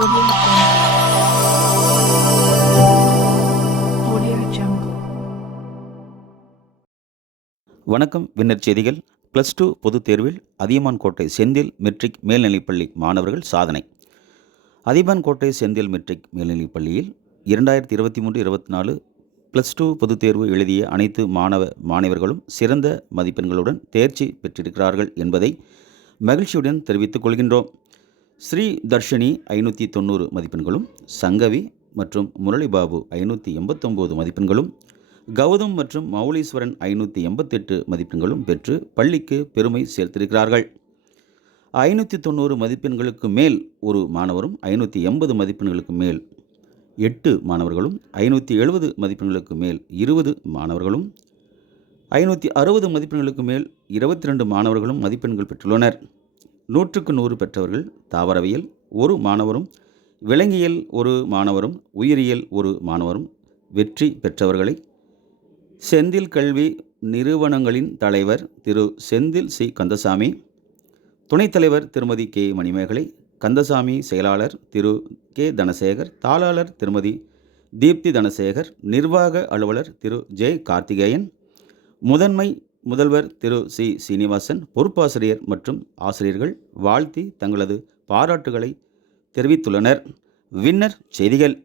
Audio Jungle. வணக்கம். Winner செய்திகள். +2 பொதுத் தேர்வில் அதியமான்கோட்டை செந்தில் மெட்ரிக் மேல்நிலைப்பள்ளி மாணவர்கள் சாதனை. அதியமான்கோட்டை செந்தில் மெட்ரிக் மேல்நிலைப்பள்ளியில் 2023-24 +2 பொதுத் தேர்வு எழுதிய அனைத்து மாணவர்களும் சிறந்த மதிப்பெண்களுடன் தேர்ச்சி பெற்றிருக்கிறார்கள் என்பதை மகிழ்ச்சியுடன் தெரிவித்துக் கொள்கின்றோம். ஸ்ரீ தர்ஷினி 590 மதிப்பெண்களும், சங்கவி மற்றும் முரளிபாபு 589 மதிப்பெண்களும், கௌதம் மற்றும் மௌலீஸ்வரன் 588 மதிப்பெண்களும் பெற்று பள்ளிக்கு பெருமை சேர்த்திருக்கிறார்கள். 590 மதிப்பெண்களுக்கு மேல் ஒரு மாணவரும், 580 மதிப்பெண்களுக்கு மேல் 8 மாணவர்களும், 570 மதிப்பெண்களுக்கு மேல் 20 மாணவர்களும், 560 மதிப்பெண்களுக்கு மேல் 22 மாணவர்களும் மதிப்பெண்கள் பெற்றுள்ளனர். 100க்கு 100 பெற்றவர்கள் தாவரவியல் ஒரு மாணவரும், விலங்கியல் ஒரு மாணவரும், உயிரியல் ஒரு மாணவரும் வெற்றி பெற்றவர்களை செந்தில் கல்வி நிறுவனங்களின் தலைவர் திரு செந்தில் சி கந்தசாமி, துணைத் தலைவர் திருமதி கே மணிமேகலை, கந்தசாமி செயலாளர் திரு கே தனசேகர், தாளாளர் திருமதி தீப்தி தனசேகர், நிர்வாக அலுவலர் திரு ஜே கார்த்திகேயன், முதன்மை முதல்வர் திரு சி சீனிவாசன், பொறுப்பாசிரியர் மற்றும் ஆசிரியர்கள் வாழ்த்தி தங்களது பாராட்டுகளை தெரிவித்துள்ளனர். வின்னர் செய்திகள்.